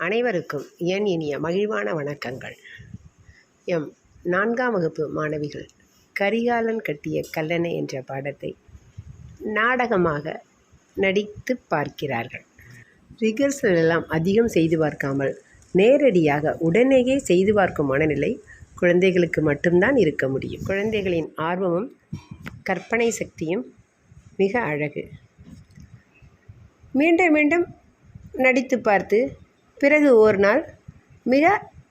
அனைவருக்கும் என் இனிய மகிழ்வான வணக்கங்கள். எம் 4ஆம் வகுப்பு மாணவிகள் கரிகாலன் கட்டிய கல்லணை என்ற பாடத்தை நாடகமாக நடித்து பார்க்கிறார்கள். ரிகர்சல் எல்லாம் அதிகம் செய்து பார்க்காமல் நேரடியாக உடனேயே செய்து பார்க்கும் மனநிலை குழந்தைகளுக்கு மட்டும்தான் இருக்க முடியும். குழந்தைகளின் ஆர்வமும் கற்பனை சக்தியும் மிக அழகு. மீண்டும் மீண்டும் நடித்து பார்த்து பிறகு ஒரு நாள் மிக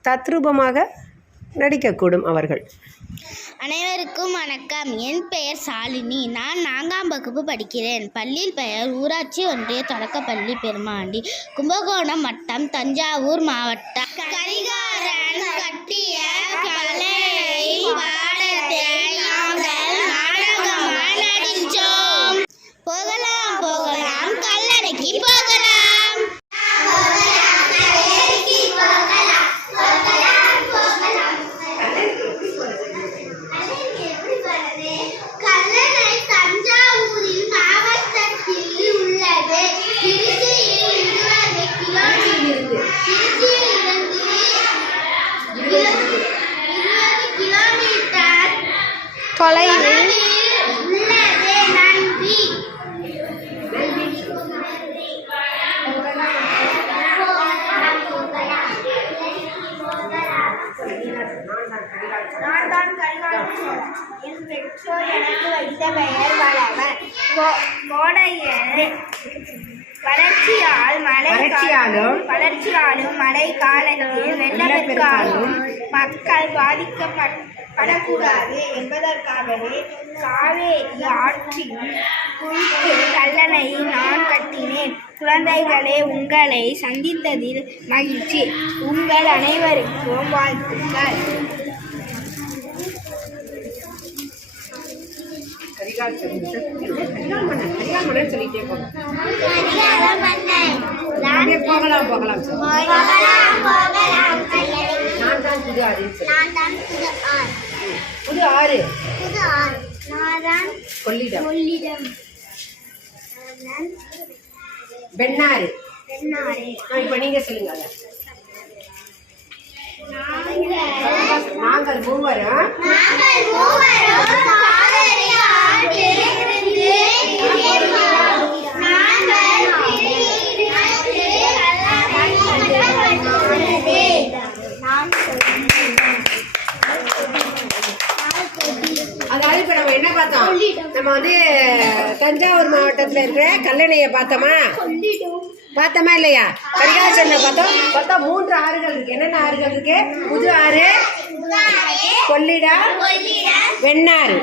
தத்ரூபமாக நடிக்கக்கூடும் அவர்கள். அனைவருக்கும் வணக்கம். என் பெயர் சாலினி. நான் 4ஆம் வகுப்பு படிக்கிறேன். பள்ளியில் பெயர் ஊராட்சி ஒன்றிய தொடக்கப்பள்ளி பெருமாண்டி, கும்பகோணம் வட்டம், தஞ்சாவூர் மாவட்டம். கரிகாலன் கட்டிய கல்லணை பாடத்தை நாங்கள் நாடகமாக நடித்தோம். போகலாம் போகலாம் கல்லணைக்கு போகலாம். தொலைவில் உள்ளது. நன்றி. நான் தான் கரிகாலன். என் பெற்றோர் எனக்கு வைத்த பெயர் வளவன். கோடையில் வளர்ச்சியாலும் மழை காலத்தில் வெள்ளப்பெருக்காலும் மக்கள் பாதிக்கப்படக்கூடாது என்பதற்காகவே காவேரி ஆற்றின் குறுக்கே கல்லணையை நான் கட்டினேன். குழந்தைகளே, உங்களை சந்தித்ததில் மகிழ்ச்சி. உங்கள் அனைவருக்கும் வாழ்த்துக்கள். புது ஆறு கொள்ளிடம், வெண்ணாறு. இப்ப நீங்க சொல்லுங்க. நாங்கள் மூவரும் அதாவது இப்ப நம்ம என்ன பார்த்தோம்? நம்ம வந்து தஞ்சாவூர் மாவட்டத்துல இருக்கிற கல்லணையை பார்த்தோமா இல்லையா? கரிகாலனை பார்த்தா 3 ஆறுகள் இருக்கு. என்னென்ன ஆறுகள் இருக்கு? புது ஆறு, கொள்ளிடம், வெண்ணாறு.